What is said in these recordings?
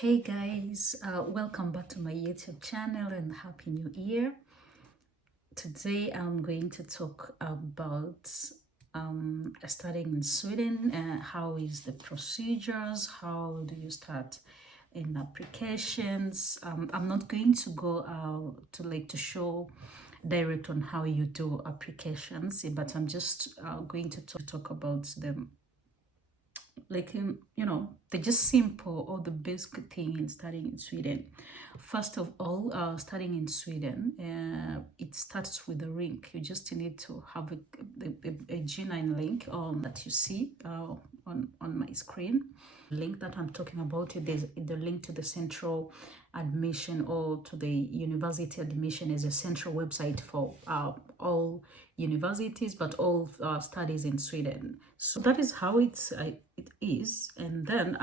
Hey guys, welcome back to my YouTube channel and Happy New Year. Today I'm going to talk about studying in Sweden. How is the procedures? How do you start in applications? I'm not going to go to show direct on how you do applications, but I'm just going to talk about them, they're just simple or the basic thing in studying in Sweden. First of all, studying in Sweden, it starts with a link. You just need to have a genuine link that you see on my screen. The link that I'm talking about, there's the link to the central admission or to the university admission is a central website for all universities, but all studies in Sweden. So that is how it is. And then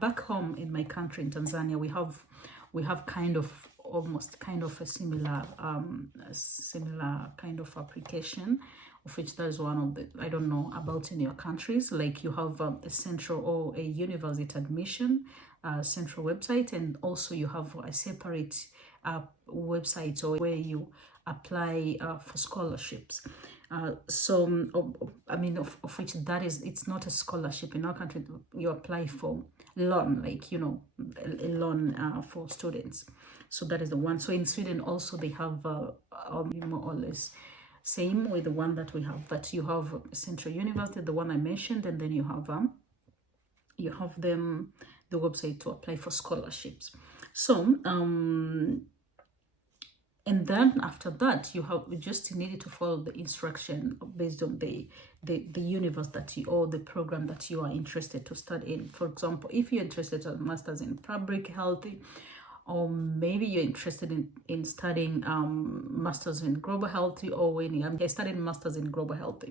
back home in my country in Tanzania, we have kind of almost kind of a similar kind of application, of which there's one of the, I don't know about in your countries, like you have a central or a university admission central website, and also you have a separate website or where you apply for scholarships. Of which that is, it's not a scholarship in our country. You apply for loan, like a loan for students. So that is the one. So in Sweden also they have more or less same with the one that we have. But you have Central University, the one I mentioned, and then you have them the website to apply for scholarships. So and then after that you just needed to follow the instruction based on the universe that you, or the program that you are interested to study in. For example, if you're interested in masters in public health, or maybe you're interested in studying masters in global health, or when I studied masters in global health,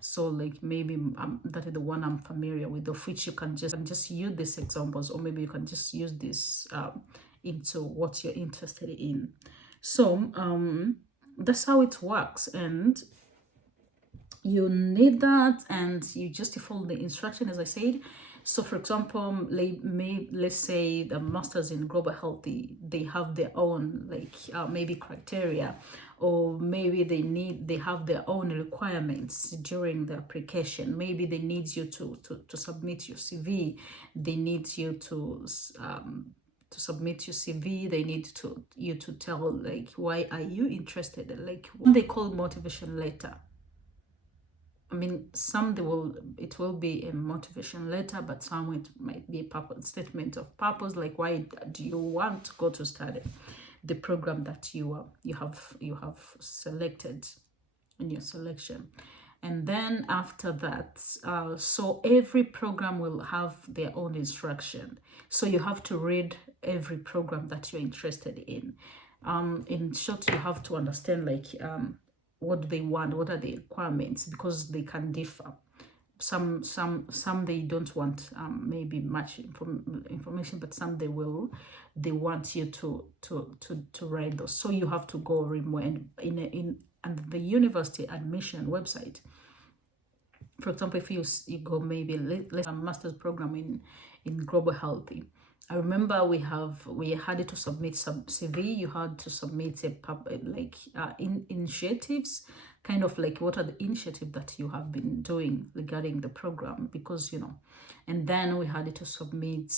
so like maybe that is the one I'm familiar with, of which you can just use these examples, or maybe you can just use this into what you're interested in. So that's how it works, and you need that, and you just follow the instruction as I said. So for example, let's say the masters in global health, they have their own maybe criteria, or maybe they have their own requirements during the application. Maybe they need you to submit your CV. They need you to submit your CV. They need you to tell like why are you interested, like what they call motivation letter. I mean, it will be a motivation letter, but some it might be a statement of purpose, like why do you want to go to study the program that you have selected in your selection. And then after that, so every program will have their own instruction. So you have to read every program that you're interested in. In short, you have to understand what they want, what are the requirements, because they can differ. Some they don't want maybe much information, but some they want you to write those. So you have to go more in the university admission website. For example, if you go maybe let's a master's program in global health, I remember we had to submit some CV. You had to submit initiatives, kind of like what are the initiatives that you have been doing regarding the program, because and then we had to submit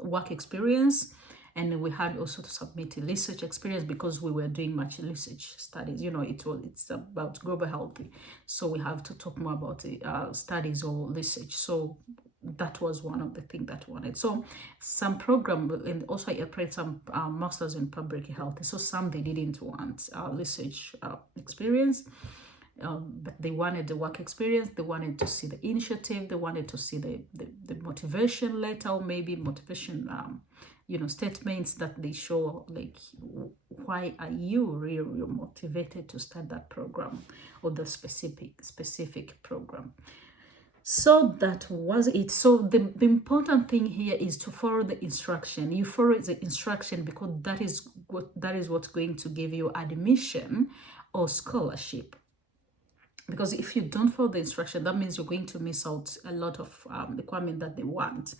work experience, and we had also to submit a research experience, because we were doing much research studies. It's about global health, so we have to talk more about studies or research. So that was one of the things that we wanted. So some program, and also I applied some masters in public health. So some they didn't want research experience, but they wanted the work experience. They wanted to see the initiative. They wanted to see the motivation letter, or maybe motivation statements that they show like why are you really motivated to start that program or the specific program. So that was it. So the important thing here is to follow the instruction. You follow the instruction because that is what's going to give you admission or scholarship. because if you don't follow the instruction, that means you're going to miss out a lot of requirement that they want.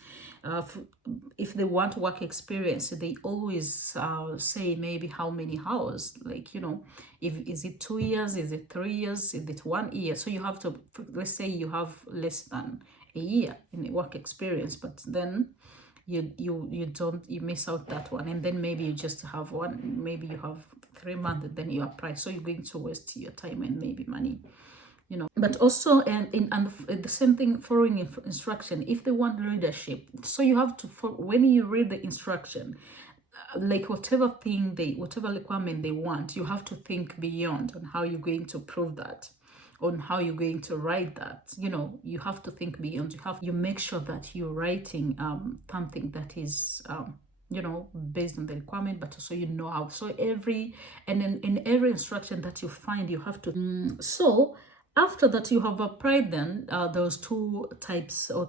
If they want work experience, they always say maybe how many hours, like, you know, if is it 2 years, is it 3 years, is it 1 year. So you have to, let's say you have less than a year in work experience, but then you miss out that one, and then maybe you just have one, maybe you have 3 months, and then you apply, so you're going to waste your time and maybe money, you know. But also, and the same thing, following instruction. If they want leadership, so you have to, when you read the instruction, like whatever requirement they want, you have to think beyond on how you're going to prove that, on how you're going to write that. You know, you have to think beyond. You make sure that you're writing something that is you know, based on the requirement, but also you know how. So in every instruction that you find, you have to so after that you have applied, then those two types or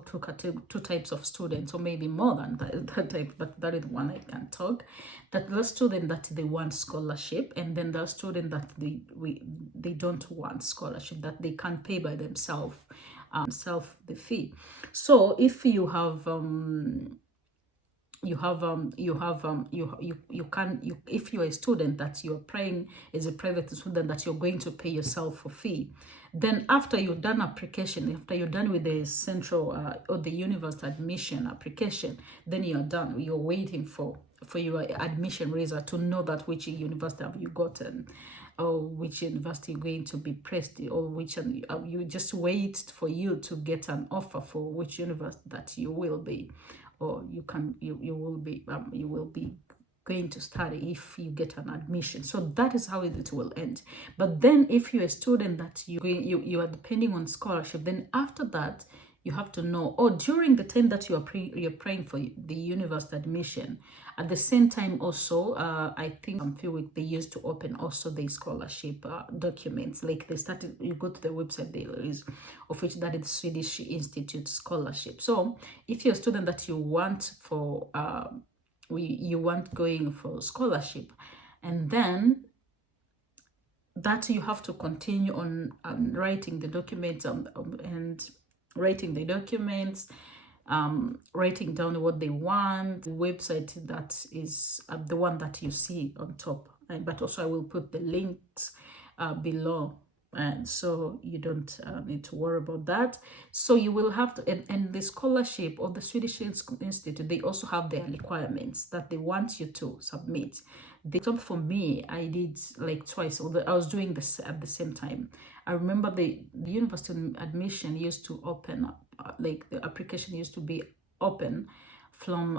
two types of students, or maybe more than that type, but that is one I can talk. That the student that they want scholarship, and then the student that they don't want scholarship, that they can pay by themselves, the fee. So if you have if you're a student that you're applying as a private student, that you're going to pay yourself for fee, then after you've done application, after you're done with the central or the university admission application, then you're done. You're waiting for your admission result to know that which university have you gotten, or which university you're going to be placed, or which you just wait for you to get an offer for which university that you will be, or you will be going to study if you get an admission. So that is how it will end. But then if you're a student that you are depending on scholarship, then after that you have to know, or during the time that you're praying for the university admission, at the same time also, I think some few weeks they used to open also the scholarship documents. Like they started, you go to the website, there is of which that is Swedish Institute Scholarship. So if you're a student that you want for you want going for scholarship, and then that you have to continue on writing the documents and writing the documents, writing down what they want. The website that is the one that you see on top, but also I will put the links below, and so you don't need to worry about that. So you will have to, and the scholarship or the Swedish Institute, they also have their requirements that they want you to submit. For me, I did like twice, although I was doing this at the same time. I remember the university admission used to open up, like the application used to be open from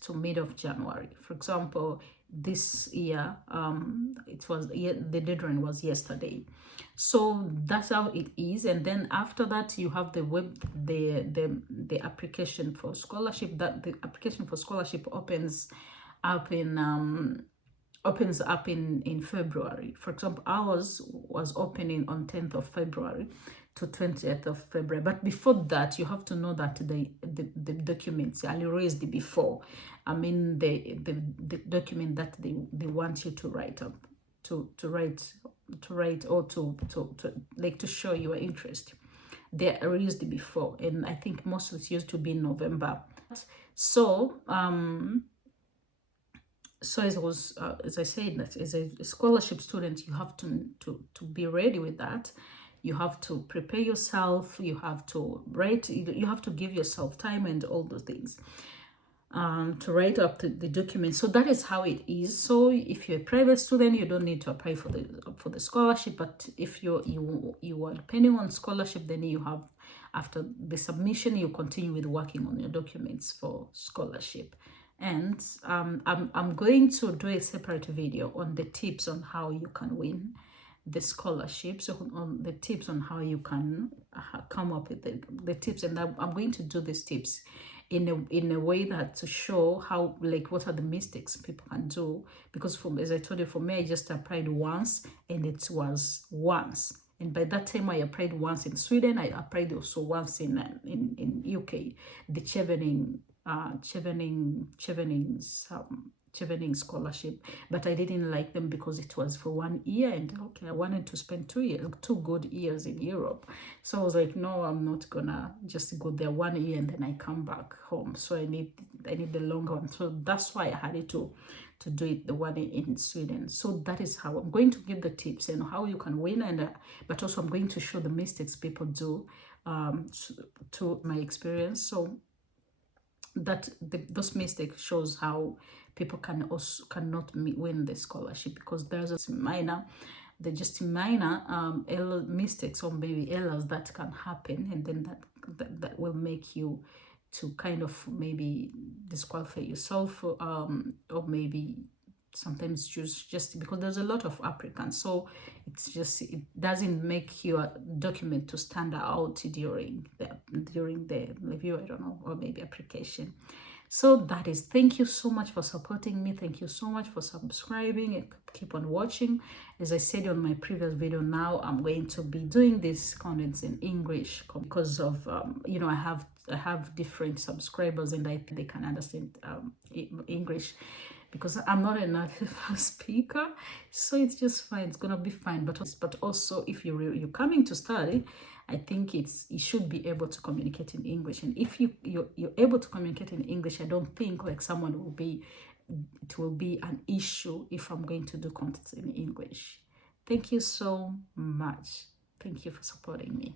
to mid of January. For example, this year, the deadline was yesterday. So that's how it is. And then after that, you have the application for scholarship. That the application for scholarship opens up in February. For example, ours was opening on 10th of February to 20th of February. But before that, you have to know that the documents are raised before. I mean, the document that they want you to write up, to write or to like to show your interest. They are raised before, and I think most of it used to be in November. So so as I said, that as a scholarship student, you have to be ready with that. You have to prepare yourself. You have to write. You have to give yourself time and all those things to write up the document. So that is how it is. So if you're a private student, you don't need to apply for the scholarship. But if you are depending on scholarship, then you have, after the submission, you continue with working on your documents for scholarship. And I'm going to do a separate video on the tips on how you can win the scholarship. So on the tips on how you can come up with the tips, and I'm going to do these tips in a way that to show how, like, what are the mistakes people can do. Because as I told you, for me, I just applied once, and it was once. And by that time, I applied once in Sweden. I applied also once in UK, the Chevening Chevening scholarship, but I didn't like them because it was for 1 year, and okay, I wanted to spend 2 years, 2 good years in Europe. So I was like, no, I'm not gonna just go there 1 year and then I come back home. So I need the longer one. So that's why I had it to do it the one in Sweden. So that is how I'm going to give the tips and how you can win, and but also I'm going to show the mistakes people do to my experience. So that those mistakes shows how people cannot win the scholarship, because there's a minor mistakes or maybe errors that can happen, and then that will make you to kind of maybe disqualify yourself, or maybe sometimes choose just because there's a lot of applicants. So it doesn't make your document to stand out during the review, I don't know, or maybe application. So that is, thank you so much for supporting me. Thank you so much for subscribing and keep on watching. As I said on my previous video, now I'm going to be doing these contents in English because of I have different subscribers, and they can understand English, because I'm not a native speaker. So it's just fine, it's gonna be fine. But also, if you're coming to study, I think you should be able to communicate in English. And if you're able to communicate in English, I don't think like it will be an issue if I'm going to do content in English. Thank you so much. Thank you for supporting me.